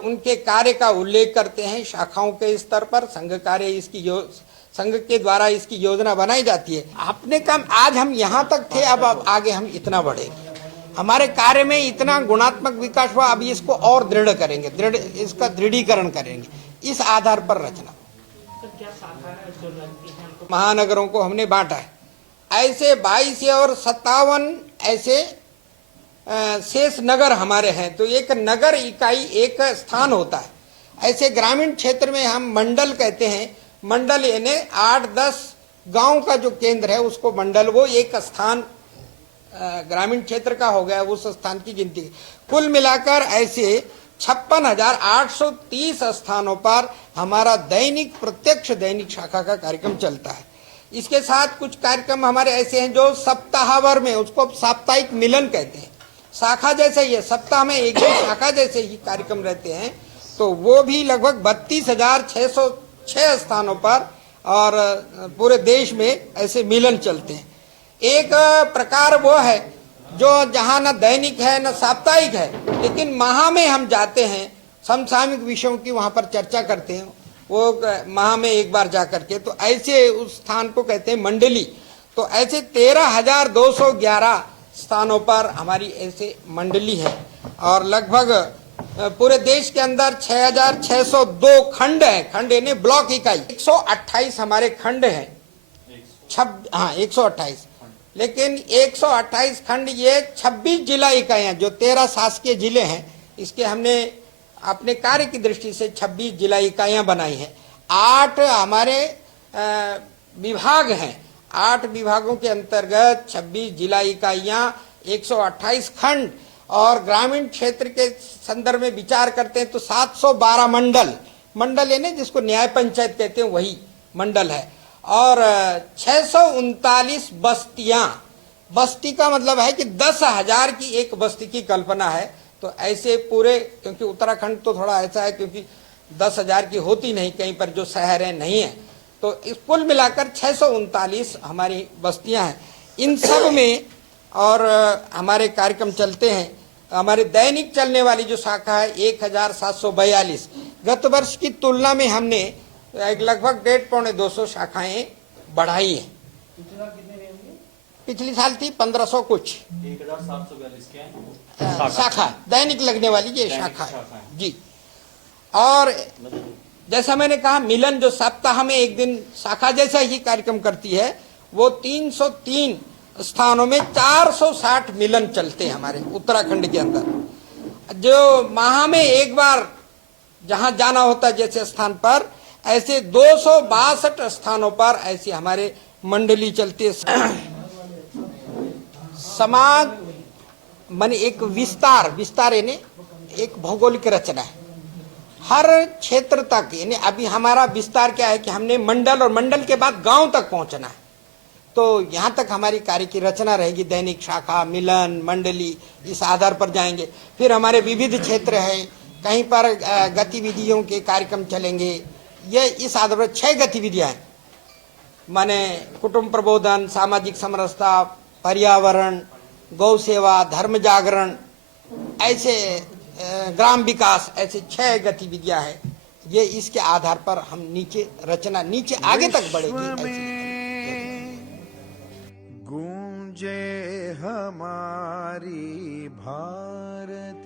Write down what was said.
उनके कार्य का उल्लेख करते हैं शाखाओं के स्तर पर। संघ कार्य संघ के द्वारा इसकी योजना बनाई जाती है। अपने काम आज हम यहाँ तक थे, अब आगे हम इतना बढ़ेंगे। हमारे कार्य में इतना गुणात्मक विकास हुआ, अब इसको और दृढ़ करेंगे, इसका दृढ़ीकरण करेंगे। इस आधार पर रचना महानगरों को हमने बांटा है। ऐसे 22 और 57 ऐसे शेष नगर हमारे हैं। तो एक नगर इकाई एक स्थान होता है। ऐसे ग्रामीण क्षेत्र में हम मंडल कहते हैं। मंडल यानी 8-10 गांव का जो केंद्र है उसको मंडल, वो एक स्थान ग्रामीण क्षेत्र का हो गया, उस स्थान की गिनती। कुल मिलाकर ऐसे 56,830 स्थानों पर हमारा प्रत्यक्ष दैनिक शाखा का कार्यक्रम चलता है। इसके साथ कुछ कार्यक्रम हमारे ऐसे हैं जो सप्ताहभर में, उसको साप्ताहिक मिलन कहते हैं। शाखा जैसे ही है, सप्ताह में एक दिन शाखा जैसे ही कार्यक्रम रहते हैं। तो वो भी लगभग 32,606 स्थानों पर और पूरे देश में ऐसे मिलन चलते हैं। एक प्रकार वो है जो जहाँ न दैनिक है न साप्ताहिक है, लेकिन माह में हम जाते हैं, समसामयिक विषयों की वहाँ पर चर्चा करते हैं, वो माह में एक बार जा करके। तो ऐसे उस स्थान को कहते हैं मंडली। तो ऐसे 13,211 स्थानों पर हमारी ऐसे मंडली है। और लगभग पूरे देश के अंदर 6,602 खंड हैं। खंड यानी ब्लॉक इकाई। 128 हमारे खंड हैं। 128, लेकिन 128 खंड, ये 26 जिला इकाइयां, जो 13 शासकीय जिले हैं, इसके हमने अपने कार्य की दृष्टि से 26 जिला इकाइयां बनाई हैं। 8 हमारे विभाग हैं। 8 विभागों के अंतर्गत 26 जिला इकाइयां, 128 खंड। और ग्रामीण क्षेत्र के संदर्भ में विचार करते हैं तो 712 मंडल यानी जिसको न्याय पंचायत कहते हैं, वही मंडल है। और 639 बस्तियां। बस्ती का मतलब है कि 10,000 की एक बस्ती की कल्पना है। तो ऐसे पूरे, क्योंकि उत्तराखंड तो थोड़ा ऐसा है क्योंकि 10,000 की होती नहीं, कहीं पर जो शहर है नहीं है। तो इस कुल मिलाकर 639 हमारी बस्तियां हैं। इन सब में और हमारे कार्यक्रम चलते हैं। हमारे दैनिक चलने वाली जो शाखा है 1,742। गत वर्ष की तुलना में हमने एक लगभग 150-200 शाखाएं बढ़ाई हैं। पिछली साल थी 1500 कुछ। 1,742 क्या है? शाखा दैनिक लगने वाली ये शाखा है जी। और जैसा मैंने कहा, मिलन जो सप्ताह में एक दिन शाखा जैसा ही कार्यक्रम करती है, वो 303 स्थानों में 460 मिलन चलते हैं हमारे उत्तराखंड के अंदर। जो माह में एक बार जहां जाना होता है जैसे स्थान पर, ऐसे 262 स्थानों पर ऐसी हमारे मंडली चलती है। समाज माने एक विस्तार यानी एक भौगोलिक रचना है हर क्षेत्र तक। यानी अभी हमारा विस्तार क्या है कि हमने मंडल और मंडल के बाद गांव तक पहुंचना है। तो यहां तक हमारी कार्य की रचना रहेगी। दैनिक शाखा, मिलन, मंडली, इस आधार पर जाएंगे। फिर हमारे विविध क्षेत्र है, कहीं पर गतिविधियों के कार्यक्रम चलेंगे। ये इस आधार पर 6 गतिविधियां हैं, माने कुटुंब प्रबोधन, सामाजिक समरसता, पर्यावरण, गौ सेवा, धर्म जागरण, ऐसे ग्राम विकास, ऐसे 6 गतिविधियां हैं। ये इसके आधार पर हम नीचे आगे तक बढ़ेगी। गूंजे हमारी भारत